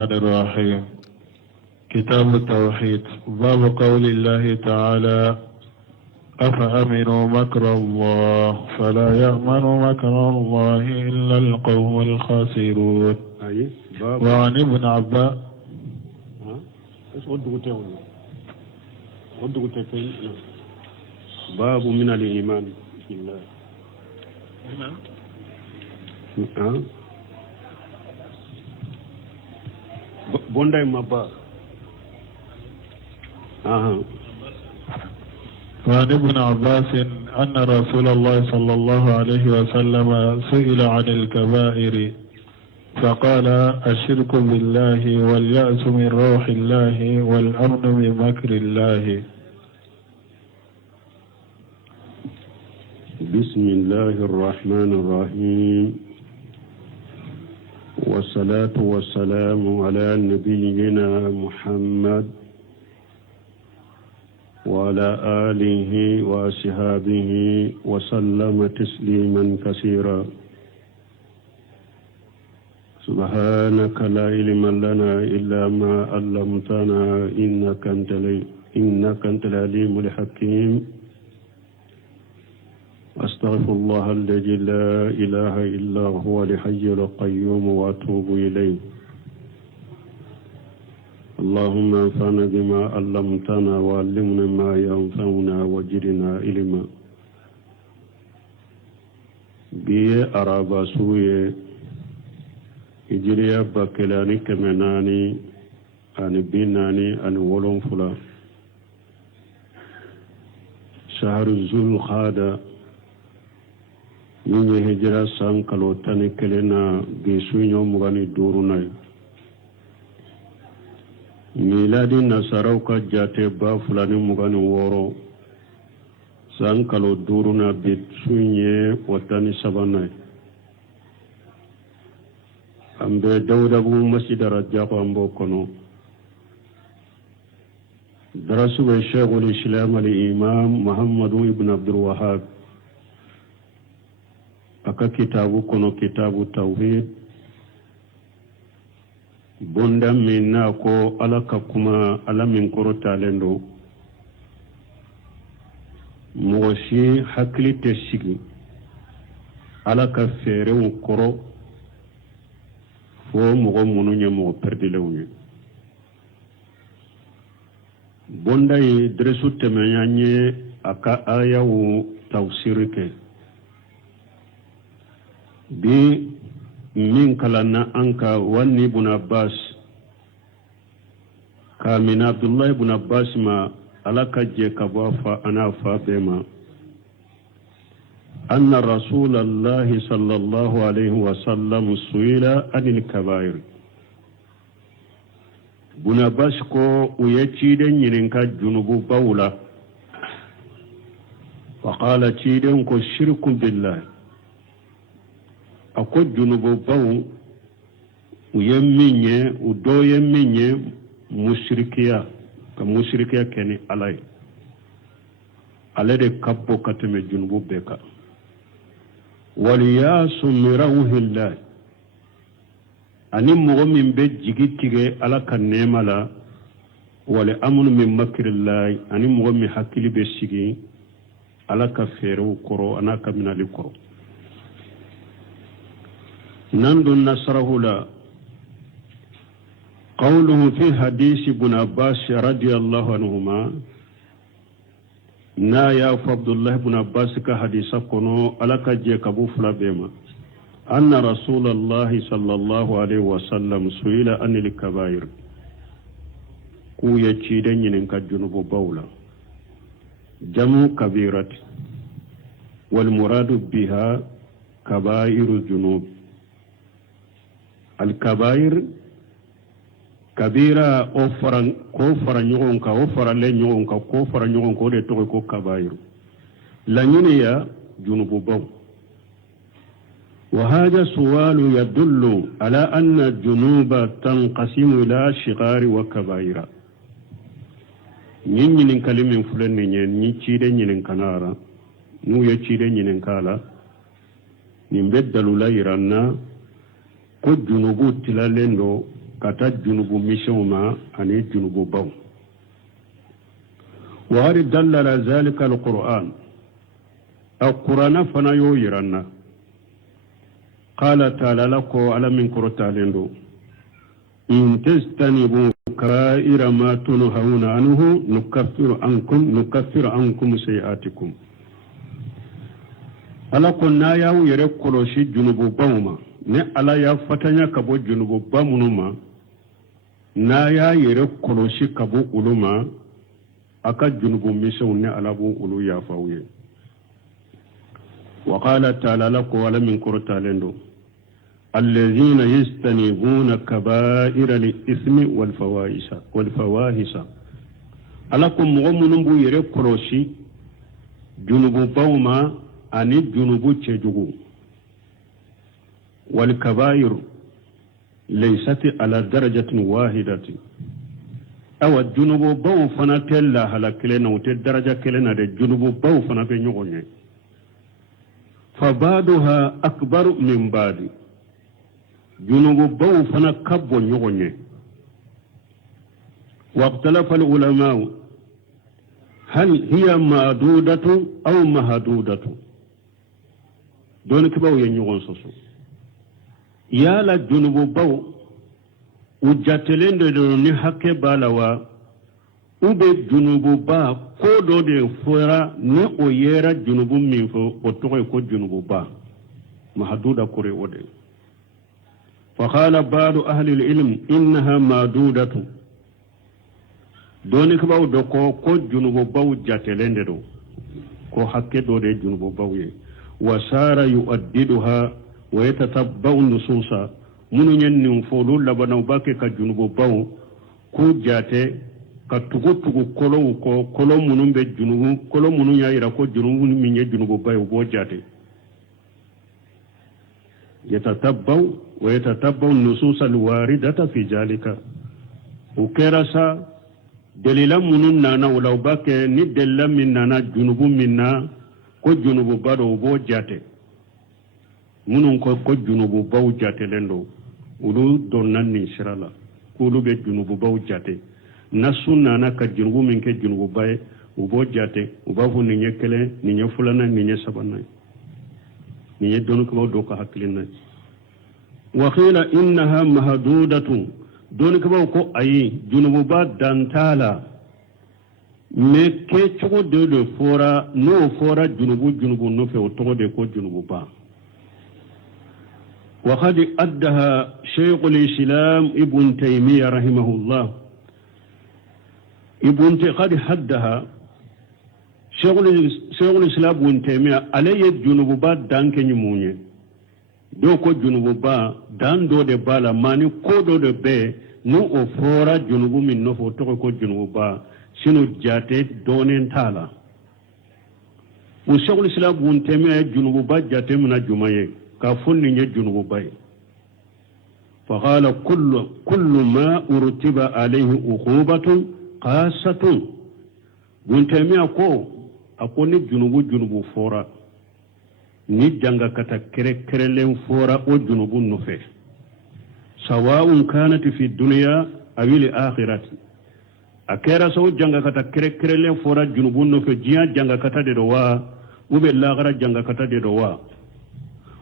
الرحيم. كتاب التوحيد. باب قول الله تعالى: أفأمنوا مكر الله فلا يأمن مكر الله إلا القوم الخاسرون. وعن ابن عباس باب من الإيمان بالله. بونداي مبا وعن ابن عباس أن رسول الله صلى الله عليه وسلم سئل عن الكبائر فقال: الشرك بالله واليأس من روح الله والأمن من مكر الله. بسم الله الرحمن الرحيم، والصلاة والسلام على نبينا محمد وعلى آله وأصحابه وسلم تسليما كثيرا. سبحانك لا علم لنا إلا ما علمتنا إنك أنت العليم الحكيم. أستغفر الله الذي لا إله إلا هو الحي القيوم وأتوب إليه. اللهم انفعنا بما علمتنا وعلمنا ما ينفعنا وزدنا علما. بي أرابا سوية هجريا بكلاني كمناني أن بيناني أن ولون فلا شهر ذو القعدة من هجرة سانكالو تاني كلنا بسوينيو مغاني دوروناي. ميلادي نصاروكا جاتي با فلاني مغاني وورو سانكالو دورونا بسوينيو وتاني سباناي. أمبي دودابو مسجد رجاق أمبو كنو درسوا الشيخ الإسلام الإمام محمد بن عبد الوهاب aka kitabu kono kitabu tawhid bonda min na ko alaka kuma alamin korota lendo moshi hakli te sigi alaka fere un koro fo mogo munu nya mo perdilewni bonda yi dresu temanyanye aka ayawu tawsirike bi min kalanna anka wanni ibn Abbas ka min Abdullah ibn Abbas ma alaka je kabafa ana fa bema anna Rasulullah sallallahu alaihi wasallam suila anil kabair. Ibn Abbas ko uyaci den yininka junubu bawla faqala ciden ko shirku billahi ako junubo bawu uyemminye udo yemminye mushrikiya ka mushrikiya keni alay alade kabbo kateme junubo beka waliyasu mirawhillah ani mogo min be jigitige ala ka nema la wali amunu min makrillah ani mogo min hakkili be sigi ala ka feerew koro ana ka minali koro نندو نصره لا. قوله في حديث ابن عباس رضي الله عنهما نا يا عبد الله بن عباس كحديث كنو ألك جيك أبو فلابيما أن رسول الله صلى الله عليه وسلم سئل عن الكبائر كو يتشيدن ينك جنوب بولا جمع كبيرة والمراد بها كبائر الجنوب. الكبائر كبيرة أوفران كوفران يونكا أوفران لين يونكا كوفران يونكا ودي توكو كبائر لنينيا جنوب بو. وهذا سؤال يدل على أن الجنوب تنقسم إلى شغار وكبائر. نين كلمة فلان نين تشيدن نين كنارا نو يتشيدن نين كالا نين بدلوا لا يرانا ko junubu tilalendo kata junubu mishenw ma ani junubu baw wa hari dallala zalika alquran alqur'ana fana yo yiranna qala ta'ala lako ala min qur'talendo in tastanibu kaba'ira ma tunhauna anhu nukaffiru ankum sayi'atikum ala ko na yawu yere koloshi junubu bawma ne ala ya fatanya kabo junubu bamunuma na ya yere koloshi kabo uluma aka junubu mishew ne ala bu ulu ya fawye wa qala ta'ala lako ala min qur'talendo الذين يستنبون كبائر الإثم والفواحش alakum mugomunu bu yere koroshi junubu bawma ani junubu cejugu wal kabair laysat ala darajatin wahidatin awa junubu baw fana tella halakile na wote daraja kele na de junubu baw fana be nyogonye fa baduha akbar min badi junubu baw fana kabbo nyogonye واختلف العلماء هل هي معدودة أو مهدودة دون كباو ينيغون سوسو يا لا جنوب باو وجاتلين دون حكي بالاوا ube junubu ba ko do de fora ni o yera junubu min fo o to ko junubu ba mahduda kore wode fa qala ba'du ahli al-ilm innaha madudatu doni ko baw do ko junubu baw jatelende do ko hakke do de junubu baw ye wa sara yuaddiduha wa yatatabba'u nususa munu nyen fo lu labana bake ka junubu baw ko jate ka tugu kolo munu be junubu kolo munu yaira ko junubu min ye junubu baw bo jate yatatabba'u wa yatatabba'u nususa alwaridata fi jalika ukerasa dalila munun nana wala bake ni dalla min nana junubu minna ko junubu bado bo jate munun ko junubu baw jate lendo ulu donnan ni sirala kulu be junubu baw jate nasunna na ka junubu min ke junubu bay bo jate ubafu ni nyekele ni nyefulana ni nyesabana ni nyedonu ko do ko haklina wa qila innaha mahdudatun doni kaba ko ayi junubu ba dantala me ke chogo de fora no fora junubu no fe otogo de ko junubu ba wa qad addaha shaykh al-islam ibn taymiyyah rahimahullah qad haddaha shaykh al-islam ibn taymiyyah alayya junubu ba danke nyimunye do ko junubu ba dan do de bala mani ko do de be no o fora junubu min no fo to ko junubu ba sinu jate donen tala o shaykhul islam bun teme junubu ba jate mina jumaye ka fonni nye junubu bay fa qala kullu ma urtiba alayhi uqubatun qasatun bun teme ko akoni junubu fora ni janga kata kerelen fora o junubun nufe sawa'un kanat fi dunya aw al akhirati akera so janga kata kerelen fora junubun nufe jiya janga kata de dowa ube laghara janga kata de dowa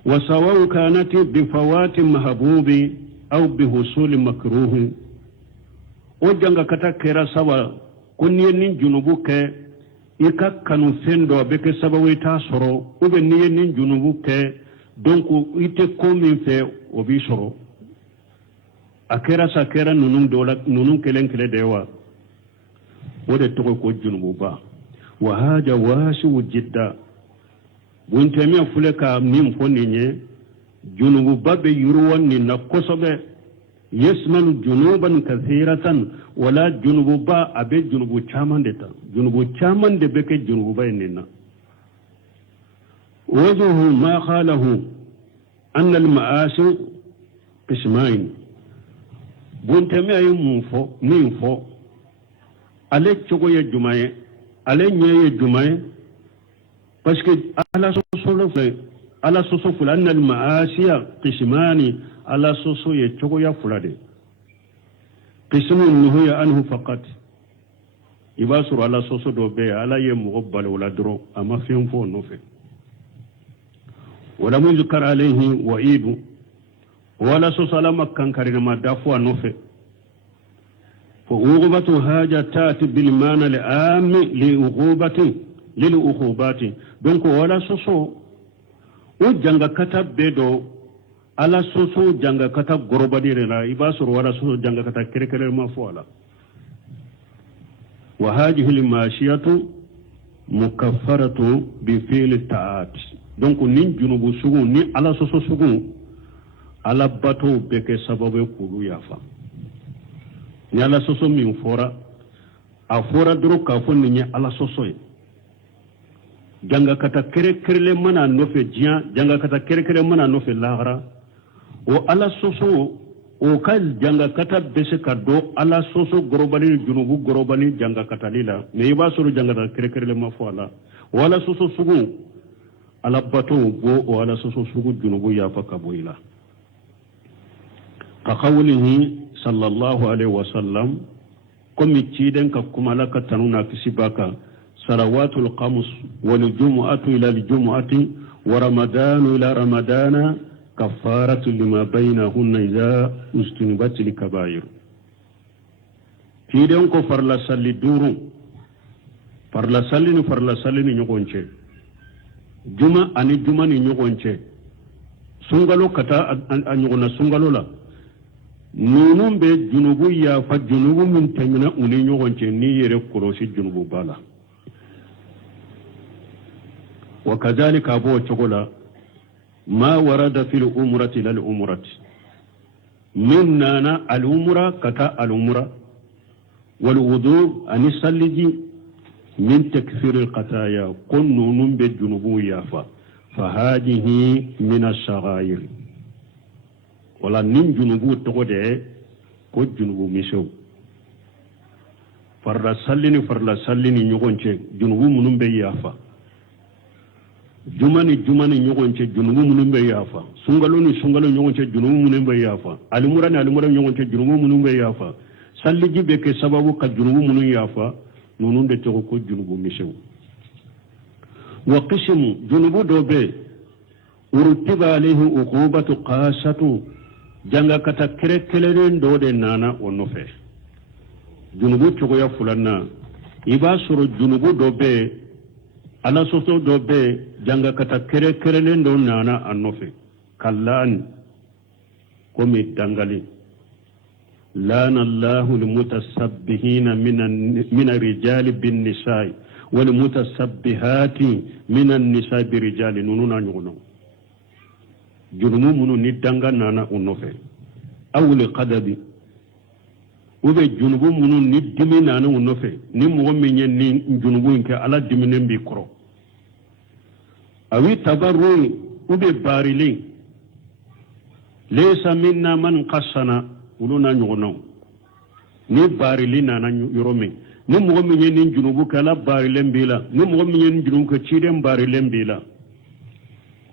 wa sawa'un kanat bi fawati mahbubi aw bi husul makruh o janga kata kera sawa kunni nin junubu ke ika kanu fendo beke sababu ita soro ube niye nin junubu ke donc ite komin fe obi soro akera sakera nunun kelen dewa wode toko ko junubu ba wa haja wasu jidda bunte mi afule ka min foninye junubu babe yuruwan ni na kosobe yasmanu junuban kathiratan wala junubu ba abe junubu chaman de beke junubu ba nina wajuhu ma khalahu anna al-ma'asi qismain bunte me ay min fo ale chogo ye jumaye ale nyeye jumaye parce que ala soso fula anna al-ma'asi qismani ala soso ye chogo ya fulade قسم نهي عنه فقط يباسر على صوص دوبي على يمغبل ولا درو أما فيهم فو نوفي ولم يذكر عليه وعيد ولا صوص على مكان كرين ما دافوا نوفي فعقوبة هاجة تأتي بالمعنى العام للعقوبات donc wala soso o janga kata bedo ala soso janga kata gorobadire na ibasur wala soso janga kata kerekere ma fola wa hadhihi al-mashiyatu mukaffaratu bi fi'l ta'at donc nin junubu sugu ni ala soso sugu ala bato beke sababu kulu yafa ni ala soso min fora a fora duro ka fonni ni ala soso janga kata kere mana nofe jiya janga kata kere mana nofe lahara o ala soso o kal janga kata bese kado ala soso gorobali junubu gorobali janga kata lila me iba suru janga kata kere ma fo ala wala soso sugu ala bato go o ala soso sugu junubu ya fa kaboila ka qawlihi sallallahu alaihi wasallam komi ciden ka kuma la ka tanuna kisibaka صلوات القمص والجمعة إلى الجمعة ورمضان إلى رمضان كفارة لما بينهن إذا اجتنبت الكبائر كيدون كو فرلا سالي دورو فرلا سالي نيغونچه جمعة أني جمعة نيغونچه سنغالو كتا أنيغونا سنغالو لا نونون بي جنوبو يا فجنوبو من تمنا أني نيغونچه ني يري كروشي جنوبو بالا وكذلك أبو تقول ما ورد في الأمرة للأمرة مننا الأمرة كتا الأمرة والوضوء أن يصلي من تكفير القتايا قنون بالجنوب يافا فهذه من الصغائر ولا نين جنوب تقول كو جنوب مشو فرلا سلني نيغونچه جنوب منون بيافا jumani ñogonce junubu munum be yafa sungalo ñogonce junubu munum be yafa alimura ñogonce junubu munum be yafa salliji be ke sababu ka junubu munum yafa nunun de to ko junubu misew wa qismu junubu do be urtiba alayhi uqubatu qasatu janga kata kerekelen do de nana onofe junubu to ya fulanna iba suru junubu do be ala soso do be janga kata kere len do nana anofe kallan komi dangali lana Allahu almutasabbihina min ar-rijali bin nisa'i wal mutasabbihati min an-nisa'i bir rijali nununa nyuno junumu munu ni danga nana unofe awli qadabi ube junubu munu ni dimi nana unofe ni mo menye ni junubu nke ala diminen bi koro awi tabarru ube barili laysa minna man qassana uluna nyugono ni barili nana yoromi ni mo menye ni junubu kala barilen bila ni mo menye ni junubu ka chiden barilen bila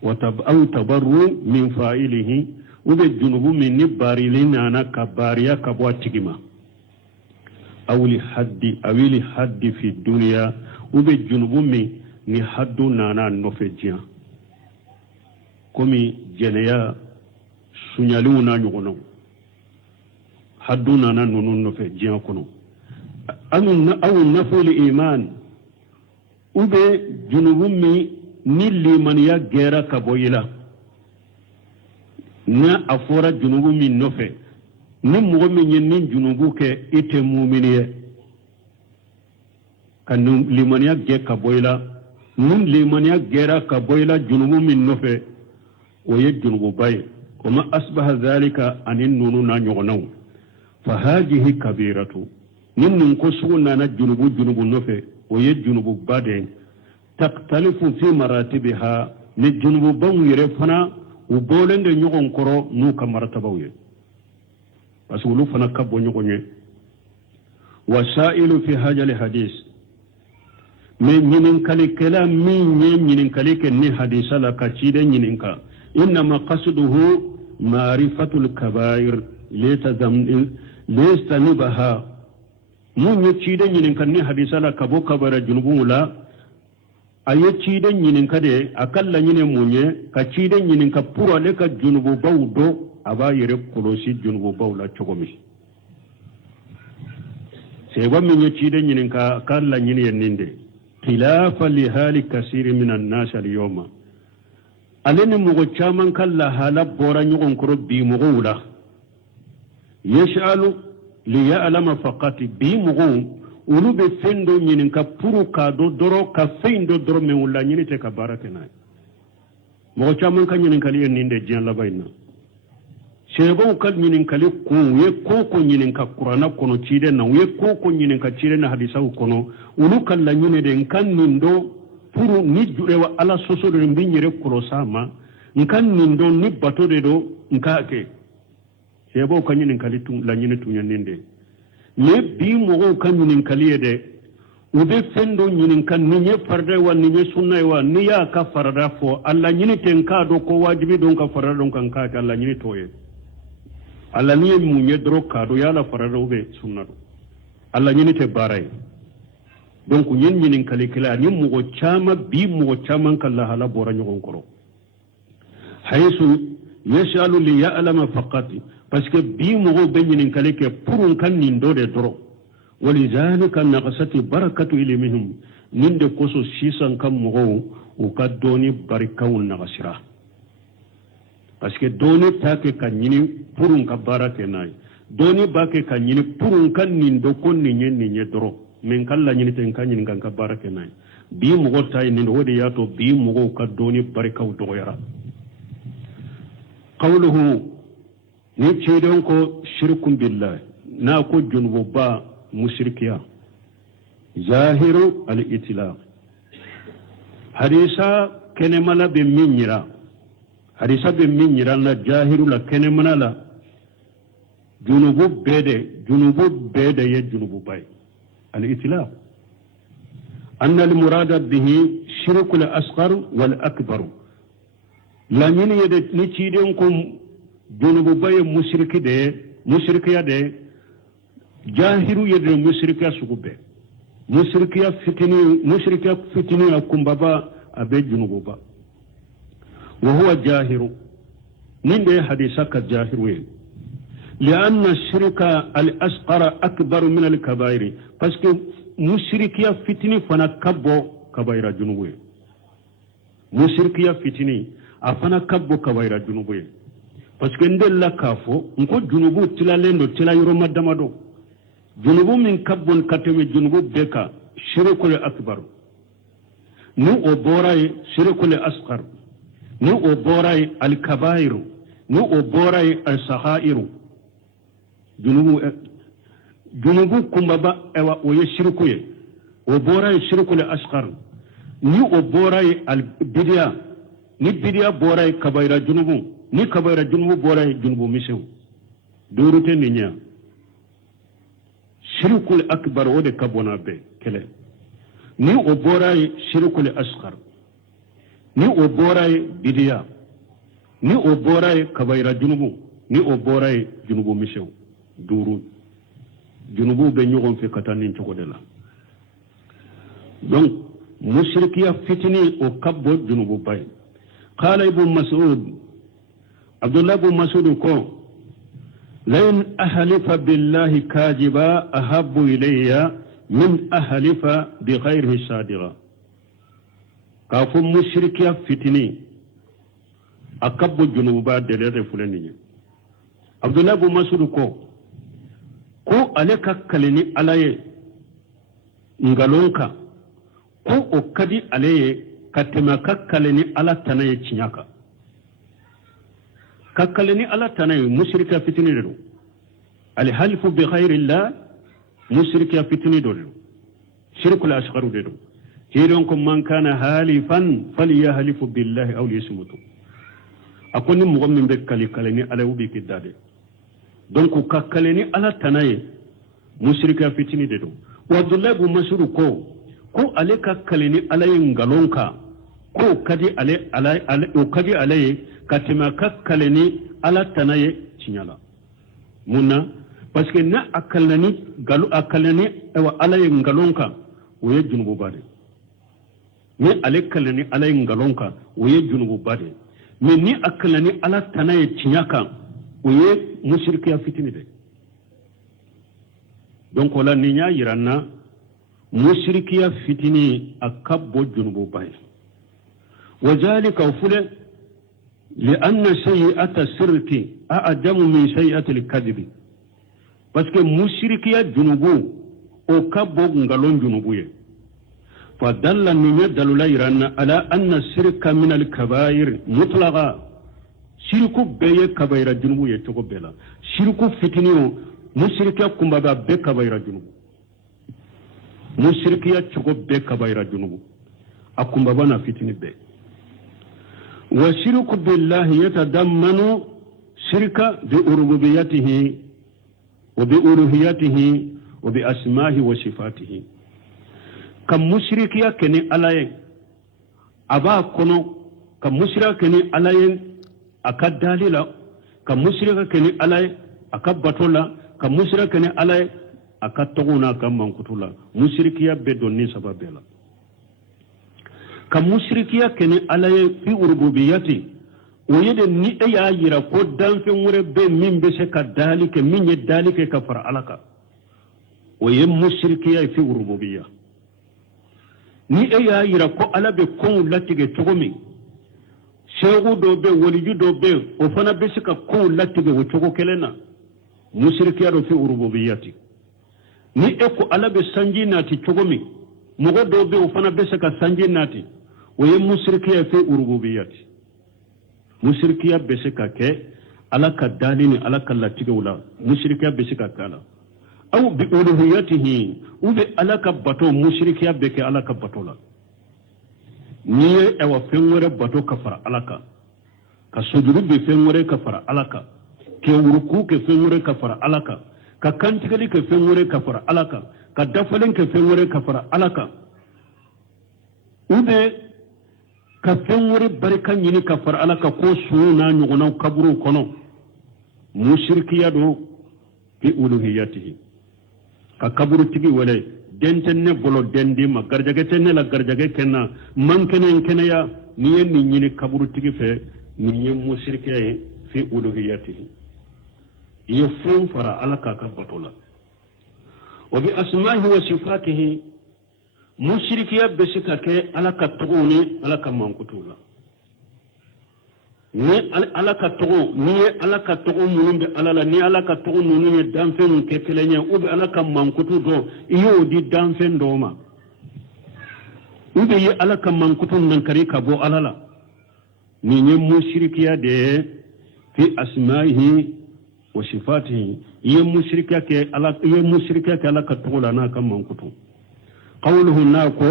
wa tabarru min fa'ilihi ube junubu min ni barili nana kabariya kabwa tigima awli haddi fi dunya ube junubu min ni haddu nana nofe jiya komi jeneya sunyaliw na nyugono haddu nana nunu nofe jiya kono aw naful iman ube junubu min ni limaniya gera kaboyila na afora junubu min nofe ni mogo min ni junubu ke ite muminiye kan limaniya ge kaboyila nun limaniya gera kaboyila junubu min nofe oye junubu bay kuma asbaha zalika anin nunu na nyogonaw fa hadhihi kabiratu nin ko suguna na junubu nofe oye junubu bade taktalifu fi maratibiha ni junubu ban yere fana u bolende nyogon koro nu ka martabawe parce que lu fana kabbo nyogonye wasailu fi hajal hadis mais ñinin kali kala min ñinin kali ke ni hadisa la ka ci de ñinin ka inma qasduhu ma'rifatul kaba'ir lestanibaha mun ye ciden ñinin kan ni hadisa la kabo kabara junubu la aye ciden ñinin ka de akalla ñine munye ka ciden ñinin ka pour ale ka junubu baw do aba yere kolosi junubu baw la cogomi seba min ye ciden ñinin ka akalla ñini yenninde khilafa li hali kasiri min annas al yawma aleni mogo caman kalla hala bora ñogon koro bi mogo wula yas'alu li ya'lama faqati bi mogo olu be fendo ñinin ka puru ka do doro ka fendo doro men wula ñini te ka barake na mogo caman ka ñinin kali yenninde jiyan labayna sebo kal ñinin kali kun ye koko ñinin ka qur'ana kono cide na ye koko ñinin ka cide na hadisa kono olu kala ñine de kan nindo puru ni jurewa ala soso de mbinyere kurosama nkan nindo ni bato de do nkake sebo kanyinin kali tun la nyine tunya ninde ne bi mo kanyinin kali de ube fendo nyinin kan ni nye farda wa ni nye sunna wa ni ya ka farda fo alla nyine tenka do ko wajibi don ka farda don kan ka alla nyine toye alla ni mu nye dro ka do ya la farda ube sunna do alla nyine te baray donc ñen ñinin kali kala ni mo chama bi mo chama kala hala bora ñogon koro haythu yashalu li ya'lama faqat parce que bi mo be ñinin kali ke pour kan ni ndode doro walizalika naqasati barakatu ilimihim ninde koso sisan kam mo o ka doni barikawul naqasira parce que doni take kan ñini pour ka barake nay doni bake kan ñini pour kan ni ndo kon ni ñen ni doro min kalla ñini ten kañini kan ka barake nay bi mogo tay ni wodi yato bi mogo ka doni barikaw dogoyara qawluhu ni cedon ko shirkum billah na ko junubu ba mushrikiya zahiru al itlaq hadisa kene mala be minyira hadisa be minyira na jahiru la kene mala la junubu bede ye junubu bay الإتلاف أن المراد به شرك الأصغر والأكبر لا من يد نتيجنكم جنوب باي مشرك يد جاهر يد مشرك سكوبه مشرك فتني أكم بابا أبي جنوب با وهو جاهر من ده حديثك جاهر وين لأن الشرك الأصغر أكبر من الكبائر parce que mushrikiya fitini fana kabbo kabaira junubu mushrikiya fitini afana kabbo kabaira junubu parce que ndella kafo nko junubu tilalendo tilayro madamado junubu min kabbon kateme junubu beka shirkul akbar ni o boray shirkul asghar ni o boray al kabair ni o boray al saghairu junubu kumbaba ewa oye shirkuye o boray shirkul asghar ni o boray al bidya ni bidya boray kabaira junubu ni kabaira junubu boray junubu misew durute ni nya shirkul akbar o de kabona be kele ni o boray shirkul asghar ni o boray bidya ni o boray kabaira junubu ni o boray junubu misew duru junubu be ñogon fe katanin to la donc mushrikiya fitini o kabbo junubu bay qala ibn mas'ud abdullah ibn mas'ud ko lain ahlifa billahi kajiba ahabbu ilayya min ahlifa bi ghayrihi sadiqa ka fu mushrikiya fitini akabbo junubu ba de fulani abdullah ibn mas'ud ko ale kakkaleni alaye ngalonka ko o kadi alaye katema kakkaleni ala tanaye cinyaka kakkaleni ala tanaye mushrika fitini do al halfu bi ghayrillah mushrika fitini do shirkul asgharu do hiron ko man kana halifan falyahlifu billahi aw liyasmutu akoni mo min be kalkaleni ala ubi kidade donc kakkaleni ala tanaye mushrika fitini de do wa abdullah ibn mas'ud ko ale kakkaleni ala ngalonka ko kadi ale o kadi ale katima kakkaleni ala tanaye cinyala munna parce que na akalani ewa alaye ngalonka oye junubu bade ni ale kalani alaye ngalonka oye junubu bade mais ni akalani ala tanaye tinyaka oye mushrikiya fitini de donc wala ni nya yiranna mushrikiya fitini akabbo junubu bade وذلك فله لأن سيئة الشرك أعظم من سيئة الكذب parce que mushrikiya junubu o kabbo ngalon junubuye fadalla ninya dalula iranna ala anna shirka min al kabair mutlaqa shirku beye kabaira junubuye to bela shirku fitiniyo mushrikiya kumbaga be kabaira junubu mushrikiya to be kabaira junubu akumba bana fitini be wa shirku billahi yatadammanu shirka bi urububiyatihi وبألوهيته وبأسمائه وصفاته كم مشرك يا كني على أبا كنو كم مشرك كني على أكاد دليلا كم مشرك كني على أكاد بطولا كم مشرك كني على أكاد تغونا كم منكتولا مشرك يا بدوني سببلا كم مشرك يا كني على في ربوبيته ويد ني ايا يرا ko dan fe ngure be min be se ka dalike min ye dalike ka far alaka o ye mushriki ya fi rububiyya ni eya yira ko ala be kon latige togomi shegu do be waliju do be o fana be se ka kon latige wo togo kelena mushriki ya do fi rububiyyati ni e ko ala be sanji nati togomi mugo do be o fana be se ka sanji nati o ye mushriki ya fi rububiyyati mushrikiya be se ka kɛ ala ka dali ni ala ka latigɛw la mushrikiya be se ka kɛ la aw bi uluhiyatihi u bɛ ala ka bato mushrikiya bɛ kɛ ala ka bato la n'i ye ɛwɔ fɛn wɛrɛ bato ka fara ala kan ka sujuru bɛ fɛn wɛrɛ ka fara ala kan kɛ wuruku kɛ fɛn wɛrɛ ka fara ala kan ka kantigɛli kɛ fɛn wɛrɛ ka fara ala kan ka dafalen kɛ fɛn wɛrɛ ka fara ala kan u bɛ ka fɛn wɛrɛ barika ɲini ka fara ala ka ko sun n'a ɲɔgɔnnaw kaburu kɔnɔ mushrikiya do fi uluhiyatihi ka kaburutigi wele den tɛ ne bolo den di ma garijɛgɛ tɛ ne la garijɛgɛ kɛ n na man kɛnɛ n kɛnɛya n'i ye nin ɲini kaburutigi fɛ nin ye mushrikiya ye fi uluhiyatihi i ye fɛn fara ala k'a ka bato la wa bi asma'ihi wa sifatihi mushrikiya be se ka kɛ ala ka tɔgɔw ni ala ka mankutuw la ni ala ka tɔgɔ ni ye ala ka tɔgɔ minnu bɛ ala la ni ala ka tɔgɔ ninnu ye danfɛnw kɛ kelen ye u bɛ ala ka mankutu dɔ i y'o di danfɛn dɔw ma u bɛ ye ala ka mankutu nankari ka bɔ ala la nin ye mushrikiya de ye fi asma'ihi wa sifatihi i ye mushrikiya kɛ ala ka tɔgɔ la n'a ka mankutu قوله ناكو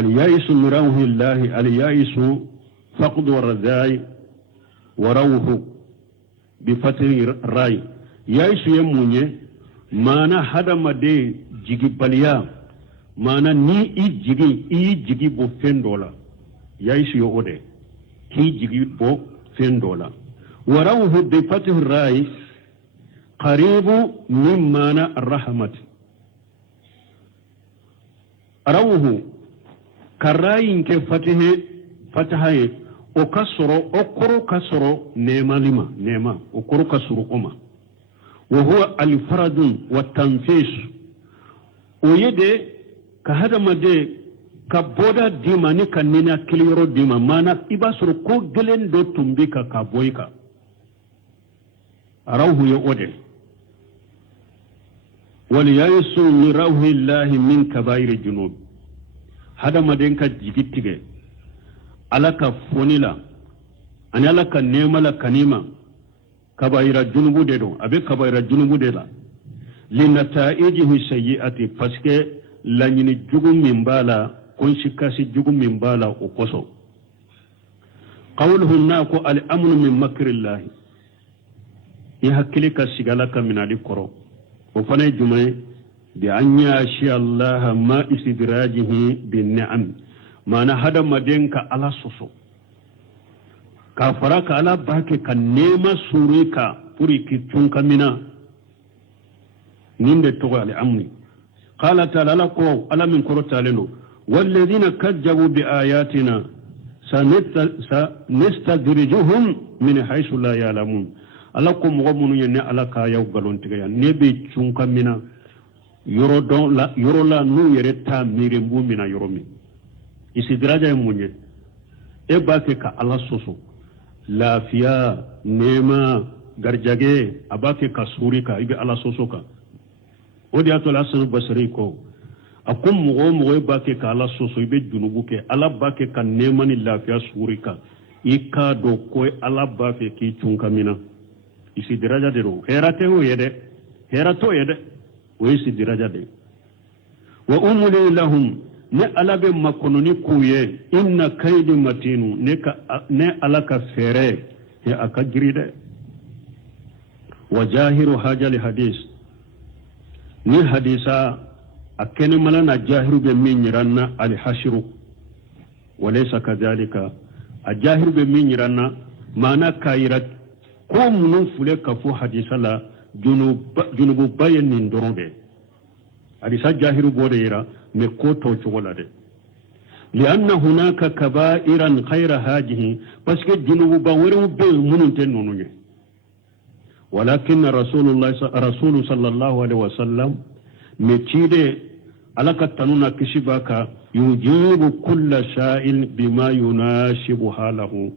اليائس من روح الله اليائس فقد الرجاء وروح بفتح الراي يائس يموني مانا هدم دي جيجي باليا مانا ني اي جيجي بو فين دولا يائس يودي كي جيجي بو فين دولا وروح بفتح الراي قريب من مانا الرحمة rawuhu karayin ke fatahaye o kasoro o koro kasoro nema o koro kasoro oma wa huwa al-faradun wa tanfis o yede ka hadama de ka boda dima ni ka nina kiliyoro dima mana ibasoro ko gelen do tumbi ka boyka rawuhu ya ode وليائس من روح الله من كبائر الجنوب هذا ما دينك جيتيجي على كفونيلا أنا على كنيمة لا كنيمة كبائر الجنوب ديرو أبي كبائر الجنوب ديلا لنتائجه سيئة فسكي لاني جوجو من بالا كونشكاسي جوجو من بالا وقصو قوله ناكو الأمن من مكر الله يهكلك سيغالك من علي كرو وفنى جمعي بأن يشاء الله ما استدراجه بالنعم ما نهدى مدينك على سوسو كافراك على باكي كنيمة سوريكا فريكي تنك منا ninde togo al amni qala ta'ala lako ala min korota leno walladhina kazzabu bi ayatina sanastadrijuhum min haythu la ya'lamun ala ko mo munu yenne ala ka yaw galon tiga ne be chunka mina yoro la nu yere ta mire mbu mina yoro mi isi daraja munye e ba ke ka ala soso lafiya nema garjage abake ka surika ibe ala soso ka odi atola sunu basri ko akum mo ba ke ka ala soso ibe junubu ke ala ba ke ka nema ni lafiya surika ika do ko ala ba ke ki chunka mina isi daraja de ro herate o yede herato yede o isi daraja de wa umuli lahum ne ala be makononi kuye inna kaydi matinu ne ala ka fere ya aka giride wa jahiru hajali hadis ni hadisa akene malana jahiru be min ranna al hashru wa laysa kadhalika a jahiru be min ranna mana kairat ko munun fule kafu hadisa la junubu bayen nin doronde hadisa jahiru bode yira me ko to chogola de lianna hunaka kaba'iran khayra hajihi paske junubu ba wore be munun ten nonunye walakin rasul sallallahu alaihi wasallam me chide alaka tanuna kishibaka yujibu kulla sha'il bima yunashibu halahu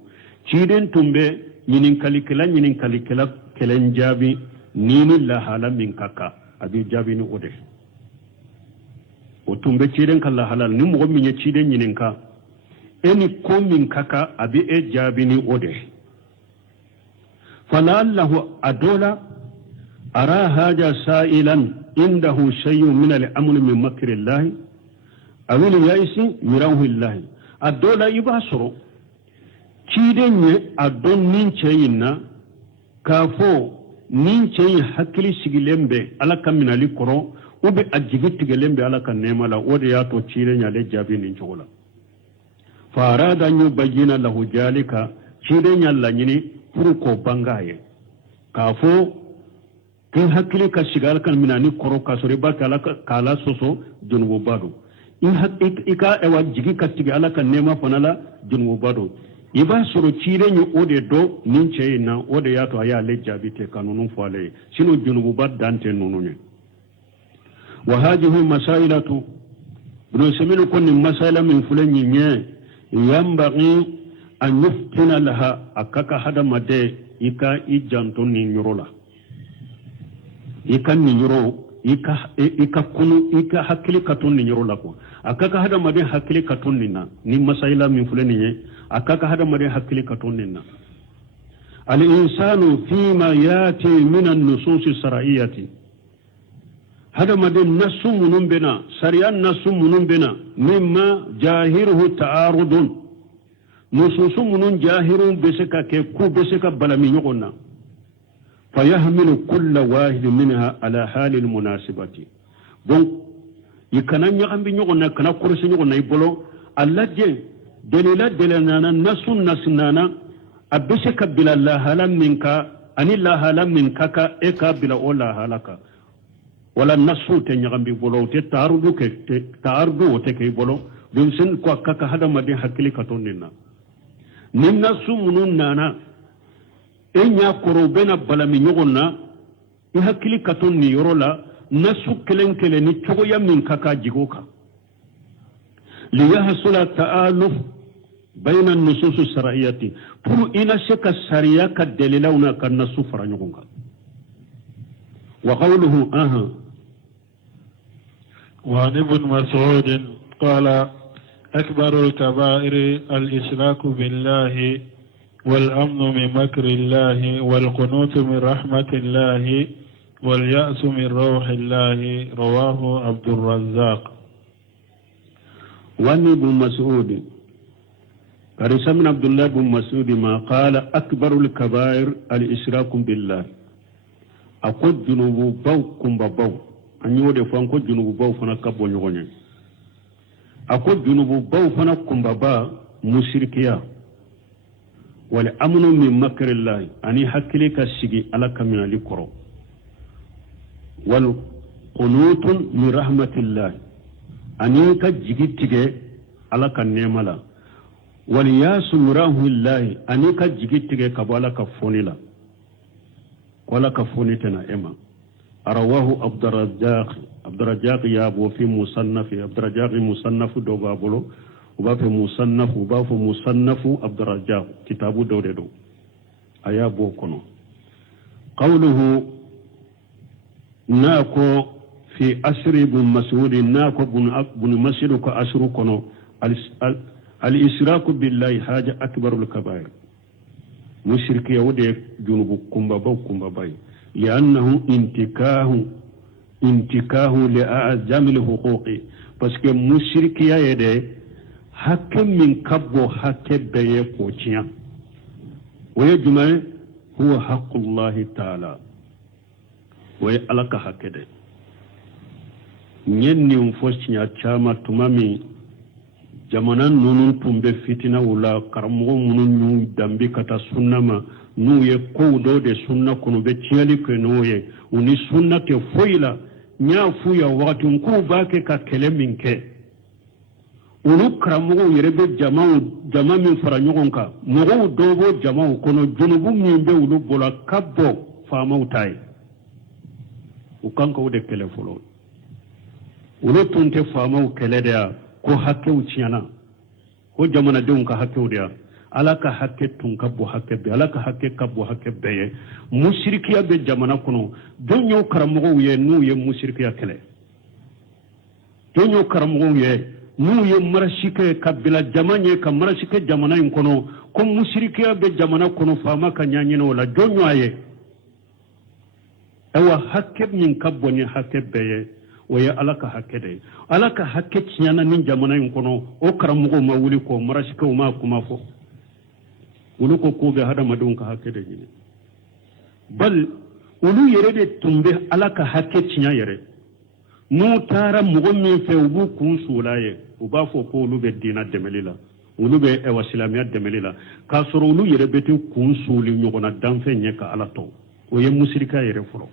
chiden tumbe nyinin kalikela kelen jabi nini la hala min kaka abi jabi ni ode o tumbe ciden kala halal ni mo min ciden nyinin ka eni ko min kaka abi e jabi ni ode fala lahu adola ara haja sa'ilan indahu shay'un min al-amr min makri Allah awil yaisi mirahu Allah adola ibasoro ciden ye adon nin ceyinna kafo nin ceyi hakkili sigilembe ala kaminali koro ube ajigi tigelembe ala kan nema la ode ya to ciden ya le jabi nin chogola farada nyu bayina lahu jalika ciden ya la nyini ko bangaye kafo kin hakkili ka sigal kan minani koro kasore ba kala soso junubu bado ika ewa jigi ka tige ala kan nema fanala junubu bado iba soro cire ni ode do nin cey na ode ya to aya le jabite kanunun fale sino junubu bad dante nununye wa hadhihi masailatu ibn samilu kunni masaila min fulani nye yambaghi an yuftina laha akaka hada made ika ijanto ni nyorola ika ni nyoro ika kunu ika hakili katun ni nyorola ko akaka hada made hakili katun ni masaila min fulani nye akaka hada mare hakili katonninna al insanu fima yati min an nusus shar'iyyati hada made nasu munun bena shari'an nasu munun bena mimma jahiruhu ta'arudun nusus munun jahirun beseka ke ku beseka balami nyogonna fayahmilu kull wahid minha ala halil munasibati donc yikana nyagambi nyogonna kana kursi nyogonna ibolo alladje dalila dalanana nasun nasnana abishaka bila la halam minka ani la halam minka ka eka bila ola halaka wala nasu te nyagambi bolo te tarudu te ke bolo dun sen ko kaka hada made hakili katonnina nin nasu munun nana enya korobena balami nyogonna i hakili katonni yorola nasu kelen ni chogoya minka ka jigoka ليحصل التآلف بين النصوص الشرعية pour ina sheka sharia ka dalilawna kan nasu faranyoga وقوله وعن ابن مسعود قال أكبر الكبائر الإشراك بالله والأمن من مكر الله والقنوط من رحمة الله واليأس من روح الله رواه عبد الرزاق. وعن ابن مسعود قال من عبد الله بن مسعود ما قال أكبر الكبائر الإشراك بالله أقول جنوب بوكم ببو أن يودي فانكو جنوب بو فنكبو نغني أقول جنوب بو فنكم ببا مشركيا والأمن من مكر الله أني حكلك الشيء على كمنا لكرو qunutun min rahmatillah ani ka jigittige ala ka nemala wal yasu min rahmatillah ani ka jigittige ka bala ka fonila wala ka fonitena ema arawahu abdurrazzaq ya bo fi musannaf abdurrazzaq musannaf do babolo uba fi musannaf abdurrazzaq kitabu dawde do aya bo kono qawluhu nako في أسر بن مسعود ناكو بن مسعود كأسر كنو الإشراك بالله حاجة أكبر الكبائر مشرك يودي جنوب كمباباي لأنه انتكاه لأعظم الحقوق باسكو مشرك يدي حكم من كبو حكم بيه كوتيا ويجمع هو حق الله تعالى ويألك حكده nyenni mfosinya chama tumami jamana nunu tumbe fitina wula karamogo munu dambi kata sunnama nuye koudo de sunna kono be tiali ke noye uni sunna ke foila nyafu ya wakati mkuu bake ka kele minke unu karamogo yerebe jama min faranyogonka mogo dobo jama kono junubu mimbe ulu bola kabbo fama utai ukanka ude kele folo ulo tunte faamaw kelede ya ko hakkew ciyana ko jamana deun ka hakkew dia alaka hakke tun kabbo hakke be alaka hakke kabbo hakke be mushrikiya be jamana kono donyo karamogo ye nu ye mushrikiya kele donyo karamogo ye nu ye marashike kabila jamanye ka marashike jamana in kono ko mushrikiya be jamana kono faama ka nyanyina wala donyo aye ewa hakke min kabbo ni hakke be waya alaka hakkede alaka hakke ciyana nin jamana yin kono o karamugo ma wuli ko marashika ma kuma fo wulu ko be hada madun ka hakkede ni bal ulu yere de tumbe alaka hakke ciya yere nu tara mugo min fe ubu kun sulaye uba fo ko ulu be dina demelila ulu be e wasilamiya demelila ka soro ulu yere be te kun suli nyogona danfe nyeka alato o ye musrika yere folo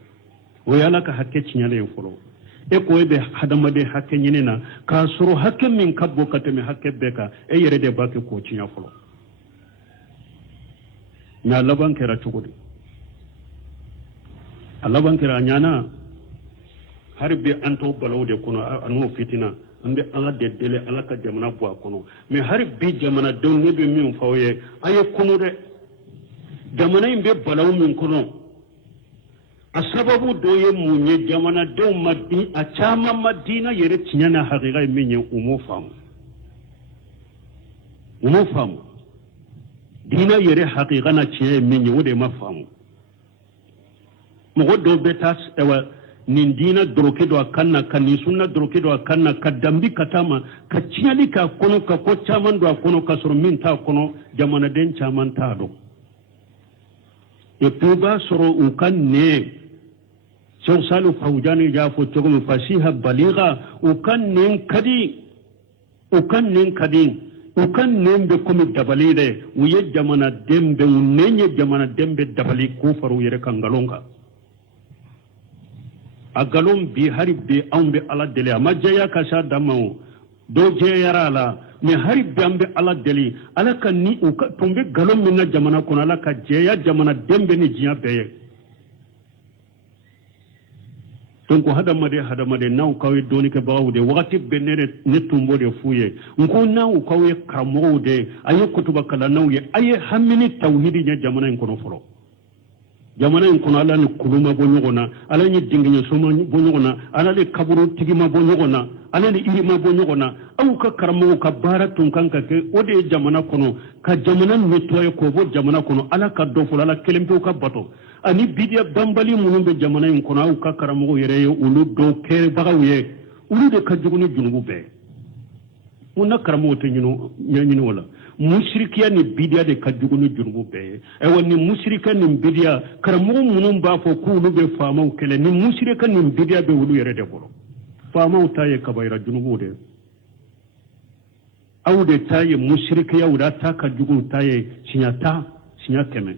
o ya alaka hakke ciya le folo e ko be hadamade hakke nyinena ka soro hakke min kabbo kateme hakke beka e yere de bake ko cinya folo nya laban kera chugudi alaban kera nyana harbe anto balawde kuno anu fitina ambe ala de dele ala ka jamana bo kono me harbe jamana don ne be min fawye aye kuno de jamana imbe balaw min kuno asababu doye munye jamana dew maddi a chama madina yere tinyana haqiqa menye umufamu dina yere haqiqa na tiye menye wode mafamu mogo do betas ewa nin dina droke do akanna kanni sunna droke do akanna kadambi katama ka tinyali ka kono ka ko chaman do kono ka sur min ta kono jamana den chaman ta do e tuba soro ukanne شو سالو فوجاني جافو تقوم فسيها بليغة وكان نين بكم الدبالي ويجمنا دمب ونين يجمنا دمب الدبالي كوفر ويركان غلونغا أغلون بحرب بي أم بي على الدلي ما جايا كسا دمو دو جايا رالا mi harib dambe ala deli ala kan ni tumbe galon minna jamana kono ala ka jeya jamana dembe ni jiya beye donc hadamade naw kawe doni ke bawde wakati benere netumbo de fuye nko naw kawe kramode ayo kutuba kala nawye aye hammini tawhidi nya jamana en kono folo jamana en kono ala ni kuluma bonyogona ala ni dinginya soma bonyogona ala le kaburu tigima bonyogona ala ni irima bonyogona aw ka karamo ka baratun kanka ke ode jamana kono ka jamana nettoye ko bo jamana kono ala ka do folo ala kelempe ka bato ani bidia bambali munumbe jamana en kono aw ka karamo yere ulu do ke bagawye ulu de ka juguni junubu be munna karamo te nyinu wala mushrikiya ni bidia de ka juguni junubu be e woni mushrika ni bidia karamo munum ba fo ku ulu be fama kele ni mushrika ni bidia be ulu yere de boro fama taye kabaira junubu de aw de taye mushrikiya uda ta ka jugu taye sinya keme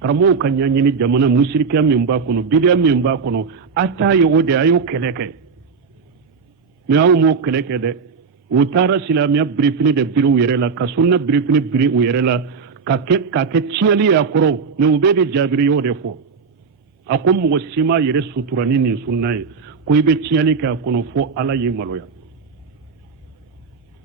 karamo kanya nyini jamana mushrikiya min ba kono bidia min ba kono ata yo de ayo keleke me aw mo keleke de utara silamia briefini de biru yerela ka sunna briefini biru yerela ka ke chiali akoro ne ubede jabiri yo de fo akom mo sima yere suturani ni sunnaye ko ibe chiali ka kono fo ala ye maloya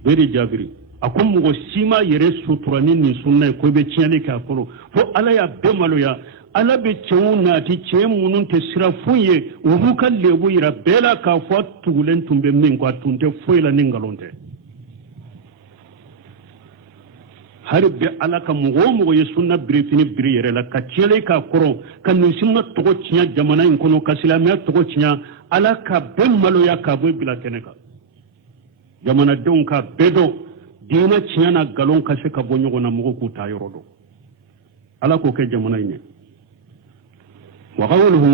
bede jabiri akom mo sima yere suturani ni sunnaye ko ibe chiali ka kono fo ala ya be maloya ala be cewu naati cee munun te sira foye wohu ka lebu yira bela ka fo tugulen tumbe min ko tunte foye la ningalonte har be ala ka mugo ye sunna brifini biri yere la ka cele ka koro ka nisimna togo cinya jamana in kono ka silamiya togo cinya ala ka be malo ya ka boy bila keneka jamana don ka bedo dina cinya na galon ka se ka bonyo na mugo ku ta yorodo ala ko ke jamana ine وقوله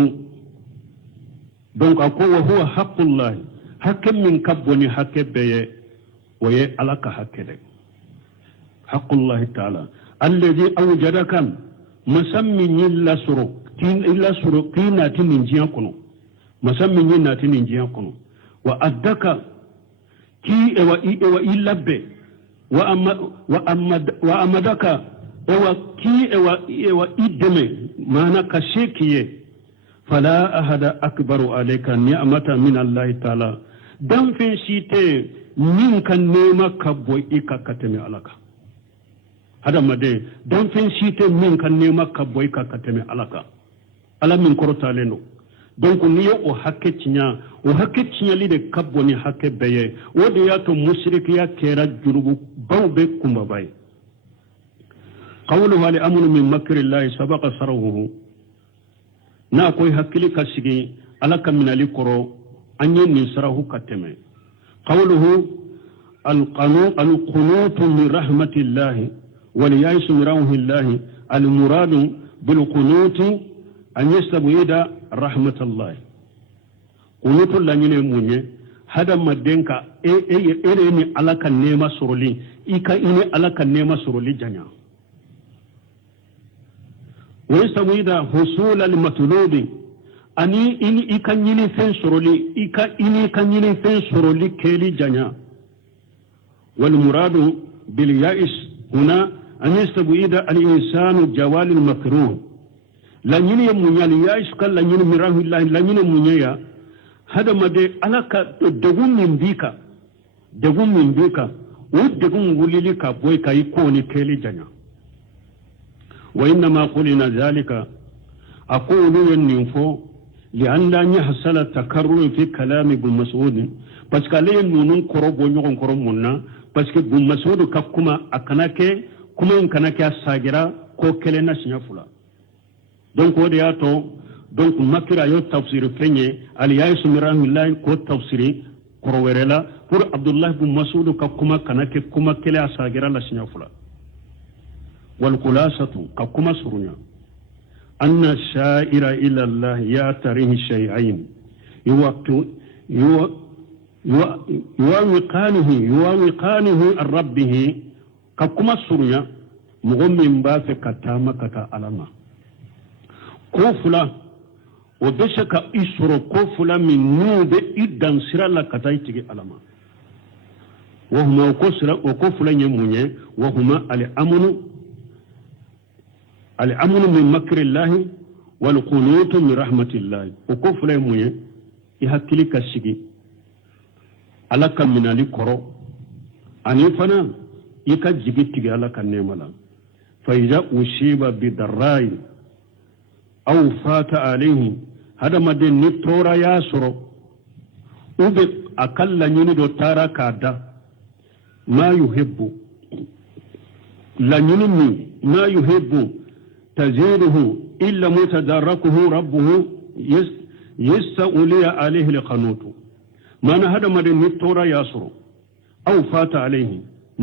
دونك أقول وهو حق الله حق من كبني حق بيه ويه ألك حق لك حق الله تعالى الذي أوجدك مسمي إلا سرق إلا سرق كينا تنجيا كنو مسمي إلا تنجيا كنو وأدك كي إلا بي وأمدك ewa ki ewa ideme mana kashekiye fala ahada akbaru alayka ni'mata min Allah ta'ala dan fin shite min kan nema kabbo ikakateme alaka hada made dan fin shite min kan nema kabbo ikakateme alaka ala min korota leno donc niyo o hakke cinya li de kabbo ni hakke beye wodi yato mushrikiya kera jurubu bawbe kumba bay قوله لأمن من مكر الله سبق سره ناكوي هكلي كسيجي ألك من الكرو أن ينسره كتمه قوله القنوط من رحمة الله واليائس من روح الله المراد بالقنوط أن يستبعد رحمة الله قنوط الله ينموني هذا ما دينك إيريني ألك النيمة سرولي إيكا إني ألك النيمة سرولي جنيا ويستويد حصول المطلوب أني إني إكنيني فين سرولي إني كنيني فين سرولي كيلي جنيا والمراد باليائس هنا أن يستويد الإنسان جوال المكروه لا يني منيا اليائس قال لا يني مراه الله لا يني منيا هذا ما دي ألك دغون من بيكا ودغون وليلي كابويكا يكوني كيلي جنيا وإنما قلنا ذلك أقول ينفو لأن لا يحصل تكرر في كلام ابن مسعود بس كلام نون كروب ونيون كروب منا بس ابن مسعود ككما أكناك كما إنكناك الساجرة كوكلنا سنفلا دونك ودياتو دونك مكرا يو تفسير فيني الياس مرام الله كو تفسيري كرويرلا pour عبد الله بن مسعود ككما كناك كما كلا الساجرة لا سنفلا والخلاصة كما سرنا أن الشائر إلى الله يعتريه شيئين يوافقانه ربه كما سرنا مغمم باث كتامة كتا ألما كوفلا ودشك إسر كوفلا من نوب إدن سرلا كتايتك ألما وهما وكوفلا يموني وهما الأمن من مكر الله والقنوط من رحمة الله وكفر يمويه يحكي كشجي على كم من الكرو أني فنا يكجيب تيجي على كنيملا فإذا أصيب بدراي أو فات عليه هذا ما دين نتورا ياسرو وب أكل ينيدو تارا كادا ما يحب لا ينمي ما يحب تزيده إلا متداركه ربه يستولي عليه القنوط ما هذا ما دين نتورا ياسرو أو فات عليه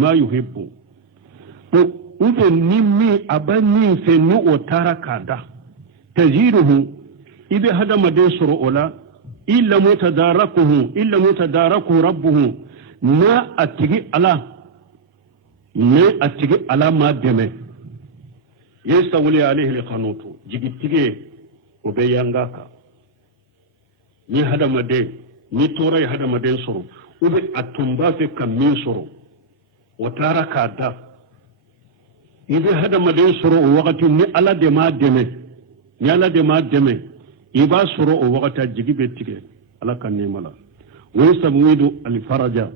ما يحب وبن نمي أبني في نوء تاركادا تزيده إذا هذا ما دين سرو أولا إلا متداركه ربه ما أتجي على ما دمه يستولي عليه القنوط جيجي وبيانغاكا ni hadamade ni toray hadamade soro ube atumba fe kamin soro watara kada ibe hadamade soro o wakati ni ala de ma deme iba soro o wakati jigibe tige ala kan ne mala wasamuidu alfaraja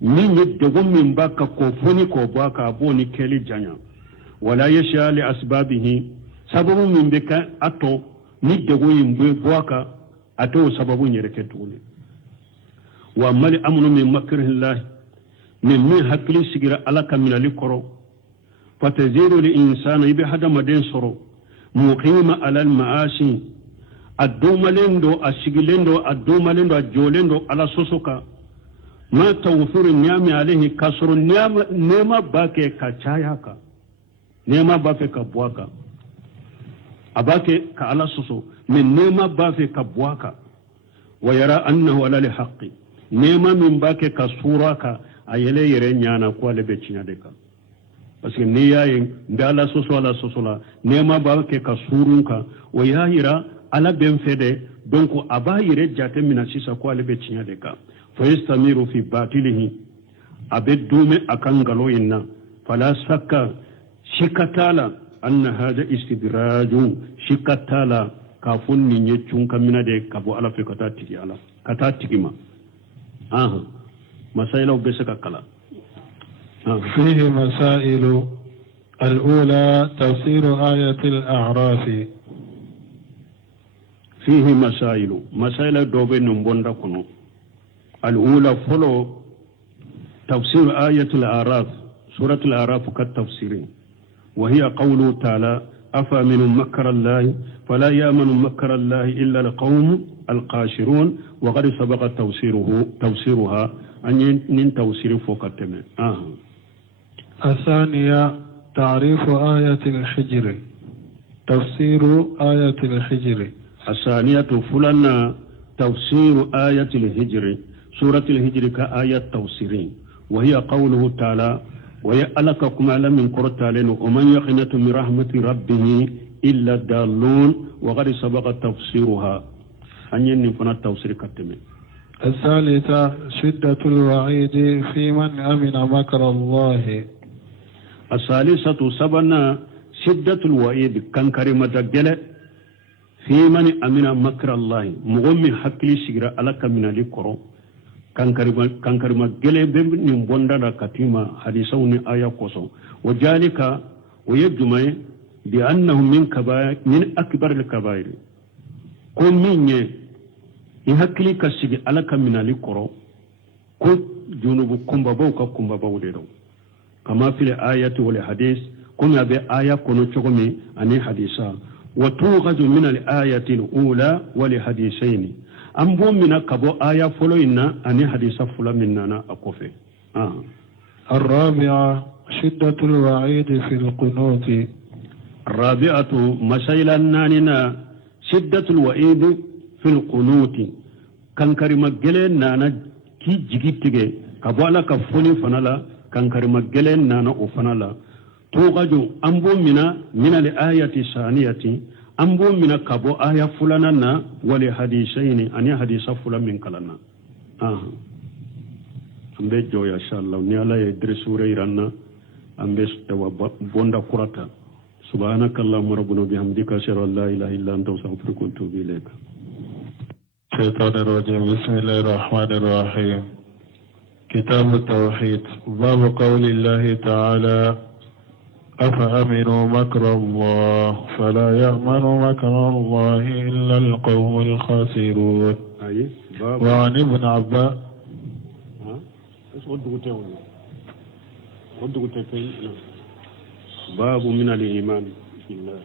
min yadda min baka ko foni ko baka aboni keli janya wala yasha li asbabihi sababu min beka ato ni dego yimbe baka ato sababu nyereke tuni wa mali amnu min makrillah min hakli sigira alaka min alikoro fataziru li insana ibe hadama den soro muqima ala al maasi addumalendo asigilendo addumalendo ajolendo ala sosoka ma tawfuru nyami alayhi kasru nema bake ka chayaka nema bake ka bwaka abake ka ala soso min nema bake ka bwaka wa yara annahu ala alhaqi nema min bake ka suraka ayele yere nyana ko lebe chinyadeka parce que ni yayin ndala soso ala soso la nema bake ka surunka wa yahira ala ben fede donc aba yere jate mina sisa ko lebe chinyadeka فيستمر في باطله أبدوم أكنغلو إنا فلا شك شكتالا أن هذا استدراج شكتالا كافون نيجون كمنا دي كابو على في كتاتي على كتاتي ما مسائل وبسك كلا فيه مسائل الأولى تفسير آية الأعراف فيه مسائل دوبين نمبوندا كنو الأولى فلو تفسير آية الأعراف سورة الأعراف كالتفسيرين وهي قوله تعالى أفأمنوا مكر الله فلا يأمن مكر الله إلا القوم القاشرون وقد سبق توسيرها أن توسير فوق التمام الثانية تعريف آية الحجر تفسير آية الحجر الثانية فلنا تفسير آية الحجر سورة الهجر كآية توسيرين وهي قوله تعالى ويألككم على من قرطالين ومن يقنط من رحمة ربه إلا الضالون وقد سبق تفسيرها أن ينفنا التوسير كتمين الثالثة شدة الوعيد في من أمن مكر الله الثالثة سبنا شدة الوعيد كان كريمة جلة في من أمن مكر الله مغمي حكي سيرا ألك من الكرو kankarima gele be ni bonda da katima hadisaw ni aya koso wajalika wayjumay bi annahu min akbar al kabair ko minye in hakli kasigi alaka minali koro ko junubu kumba baw de do kama fil ayati wal hadith kuma be aya kono chogomi ani hadisa wa tughadu min al ayati al ula wal hadithaini ambo mina kabo aya folo inna ani hadisa fula minna akofe الرابعة شدة الوعيد في القنوت الرابعة مسائل ناننا شدة الوعيد في القنوت كان كريم جلين نانا كي جيجيتيجي كابو على كفوني فنالا كان كريم جلين نانا وفنالا توغجو امبو من الآية الثانية ambo mina kabo aya fulana na wali hadisaini ani hadisa fulan min kalana ambe joya inshallah ni ala yadri sura iranna ambe stawa bonda kurata subhanakallahumma rabbuna bihamdika ashhadu an la ilaha illa anta astaghfiruka wa atubu ilaik الشيطان الرجيم بسم الله الرحمن الرحيم كتاب التوحيد باب قول الله تعالى أفأمنوا مكر الله فلا يأمن مكر الله إلا القوم الخاسرون وعن ابن عباس باب من الإيمان بالله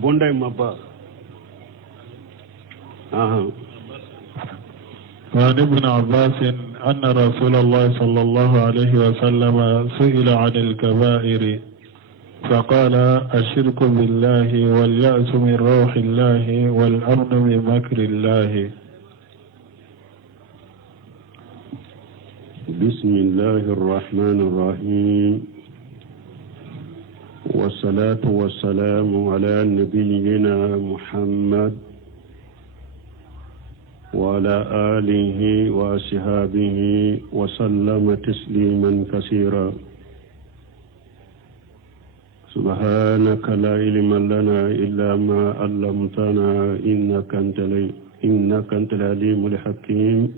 بونداي مبا وعن ابن عباس أن رسول الله صلى الله عليه وسلم سئل عن الكبائر فقال الشرك بالله واليأس من روح الله والأمن من مكر الله بسم الله الرحمن الرحيم والصلاة والسلام على نبينا محمد وعلى آله وأصحابه وسلم تسليما كثيرا. سبحانك لا علم لنا إلا ما علمتنا إنك أنت العليم الحكيم.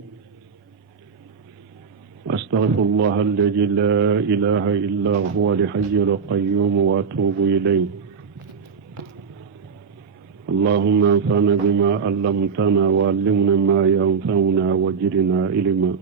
أستغفر الله الذي لا إله إلا هو الحي القيوم وأتوب إليه. اللهم انفعنا بما علمتنا وعلمنا ما ينفعنا وزدنا علما.